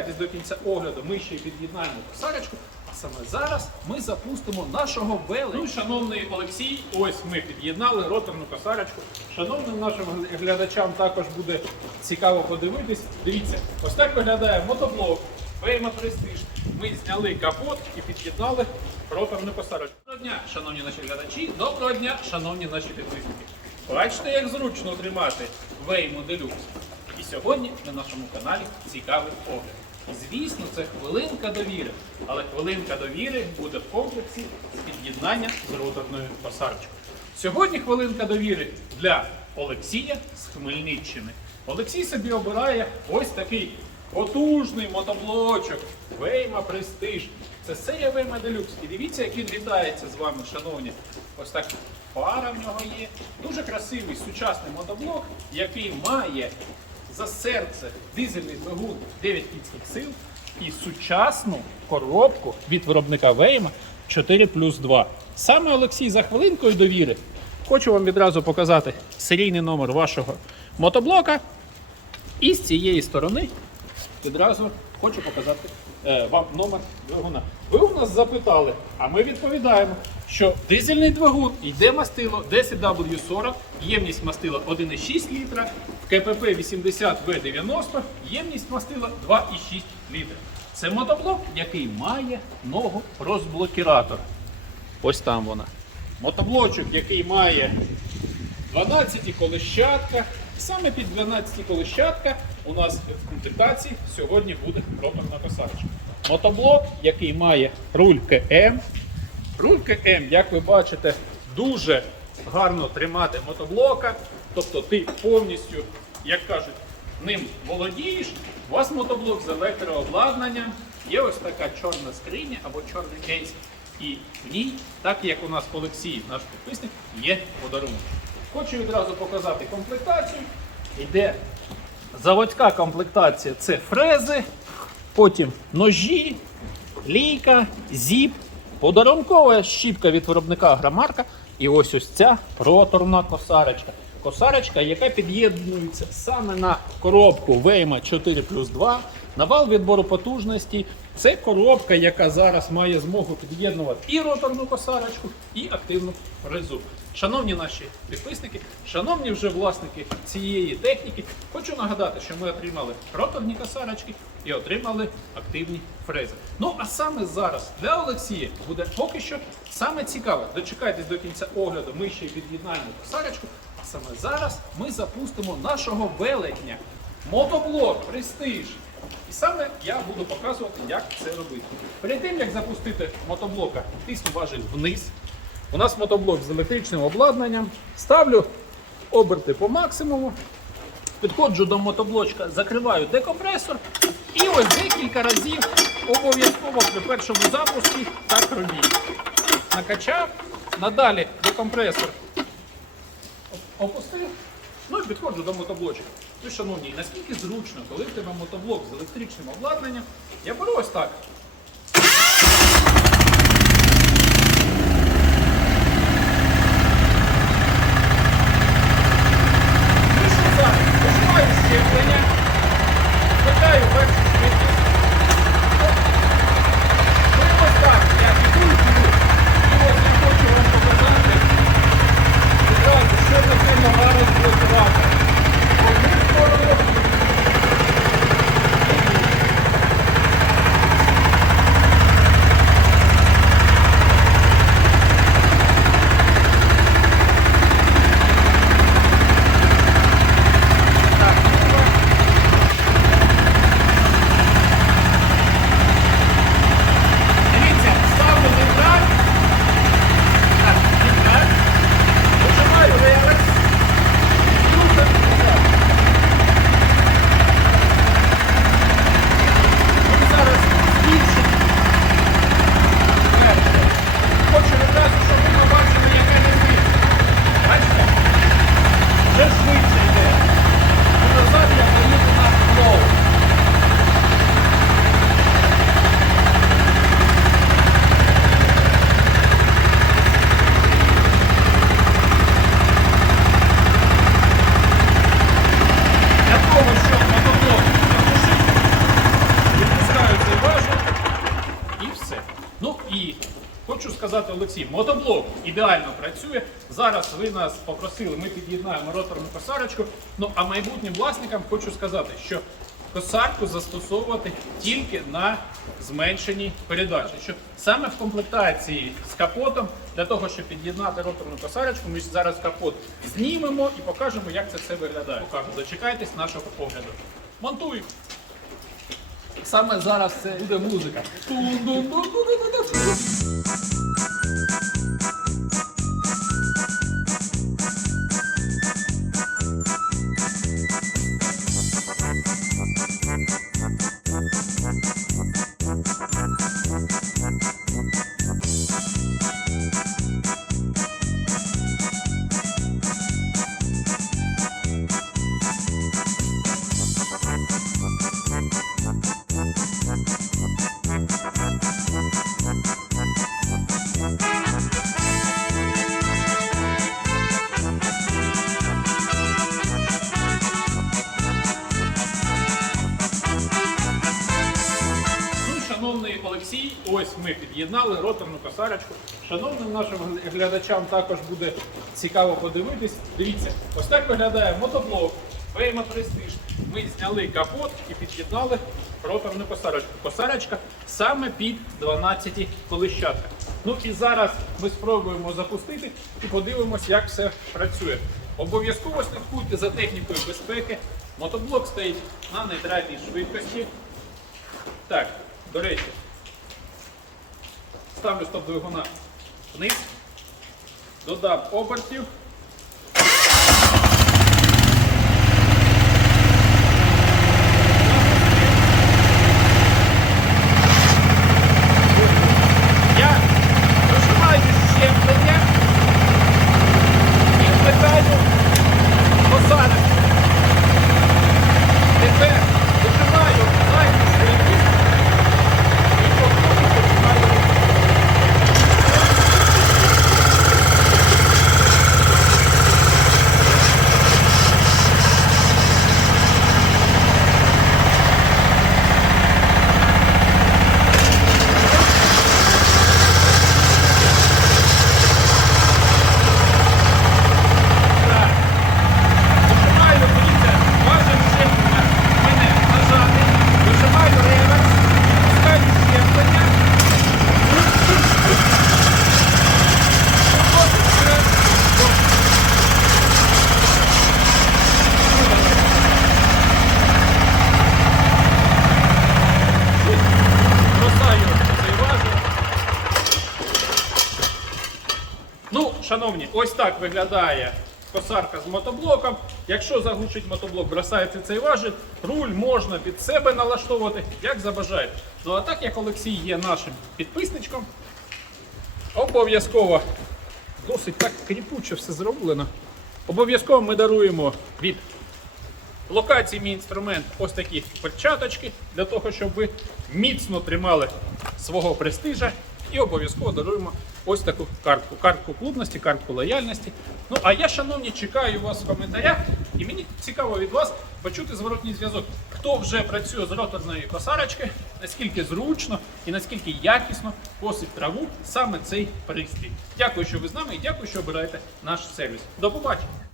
Дочекайтесь до кінця огляду, ми ще й під'єднаємо косарочку. А саме зараз ми запустимо нашого велика. Ну, шановний Олексій, ось ми під'єднали роторну косарочку. Шановним нашим глядачам також буде цікаво подивитись. Дивіться, ось так виглядає мотоблок. Вейма Prestige. Ми зняли капот і під'єднали роторну косарочку. Доброго дня, шановні наші глядачі. Доброго дня, шановні наші підписники. Бачите, як зручно тримати Вейму Deluxe. І сьогодні на нашому каналі цікавий огляд. Звісно, це хвилинка довіри. Але хвилинка довіри буде в комплексі з під'єднанням з роторною косарочкою. Сьогодні хвилинка довіри для Олексія з Хмельниччини. Olексій собі обирає ось такий потужний мотоблочок Вейма Prestige. Це серія Вейма Deluxe. І дивіться, як він вітається з вами, шановні. Ось так пара в нього є. Дуже красивий сучасний мотоблок, який має за серце дизельний двигун 9 кінських сил і сучасну коробку від виробника Вейма 4 плюс 2. Саме Олексій за хвилинкою довіри. Хочу вам відразу показати серійний номер вашого мотоблока. І з цієї сторони відразу хочу показати е, вам номер двигуна. Ви у нас запитали, а ми відповідаємо, що дизельний двигун йде мастило 10W40, ємність мастила 1,6 літра, КПП 80В90, ємність мастила 2,6 літра. Це мотоблок, який має ногу розблокіратор. Ось там вона. Мотоблочок, який має 12 колищатка. Саме під 12 колищатка у нас в комплектації сьогодні буде роторна косарочка. Мотоблок, який має руль КМ. Руль КМ, як ви бачите, дуже гарно тримати мотоблока. Тобто ти повністю, як кажуть, ним володієш. У вас мотоблок з електрообладнанням. Є ось така чорна скриня або чорний кейс. І в ній, так як у нас Олексій, наш підписник, є подарунок. Хочу відразу показати комплектацію. Йде заводська комплектація це фрези, потім ножі, лійка, зіп, подарункова щіпка від виробника грамарка. І ось ось ця роторна косарочка. Косарочка, яка під'єднується саме на коробку Вейма 4 плюс 2, на вал відбору потужності. Це коробка, яка зараз має змогу під'єднувати і роторну косарочку, і активну фрезу. Шановні наші підписники, шановні вже власники цієї техніки, хочу нагадати, що ми отримали роторні косарочки і отримали активні фрези. Ну а саме зараз для Олексія буде поки що саме цікаве. Дочекайтесь до кінця огляду, ми ще й під'єднаємо косарочку. Саме зараз ми запустимо нашого велетня. Мотоблок, престиж. І саме я буду показувати, як це робити. Перед тим, як запустити мотоблока, тисну важіль вниз. У нас мотоблок з електричним обладнанням. Ставлю оберти по максимуму. Підходжу до мотоблочка, закриваю декомпресор. І ось декілька разів обов'язково при першому запуску так робіть. Накачав, надалі декомпресор опустив. Ну і підходжу до мотоблочка. Ви, шановні, наскільки зручно, коли в тебе мотоблок з електричним обладнанням, я беру ось так. Вийшов зараз, починаю щеплення, вмикаю першу швидкість. Ну і ось так, я іду і піду. І ось я хочу вам показати відразу, що таке нога розблокувати. Одну сторону сказати, Олексій, мотоблок ідеально працює. Зараз ви нас попросили, ми під'єднаємо роторну косарочку. Ну а майбутнім власникам хочу сказати, що косарку застосовувати тільки на зменшеній передачі. Що саме в комплектації з капотом, для того, щоб під'єднати роторну косарочку, ми зараз капот знімемо і покажемо, як це все виглядає. Покажу, дочекайтесь нашого погляду. Монтуємо. Саме зараз це буде музика. Тун-дун-дун-дун-дун-дун. Ну, ось ми під'єднали роторну косарочку. Шановним нашим глядачам також буде цікаво подивитись. Дивіться, ось так виглядає мотоблок. Фейма Prestige. Ми зняли капот і під'єднали роторну косарочку. Косарочка саме під 12 колищатка. Ну і зараз ми спробуємо запустити і подивимось, як все працює. Обов'язково слідкуйте за технікою безпеки. Мотоблок стоїть на нейтральній швидкості. Так, до речі, ставлю стоп двигуна вниз, додав обертів. Шановні, ось так виглядає косарка з мотоблоком. Якщо заглушить мотоблок, бросаєте цей важіль, руль можна під себе налаштовувати, як забажаєте. Ну а так як Олексій є нашим підписничком, обов'язково досить так кріпуче все зроблено. Обов'язково ми даруємо від локації мій інструмент ось такі перчаточки для того, щоб ви міцно тримали свого престижа і обов'язково даруємо ось таку картку. Картку клубності, картку лояльності. Ну а я, шановні, чекаю вас в коментарях, і мені цікаво від вас почути зворотній зв'язок. Хто вже працює з роторної косарочки, наскільки зручно і наскільки якісно косить траву саме цей пристрій. Дякую, що ви з нами і дякую, що обираєте наш сервіс. До побачення!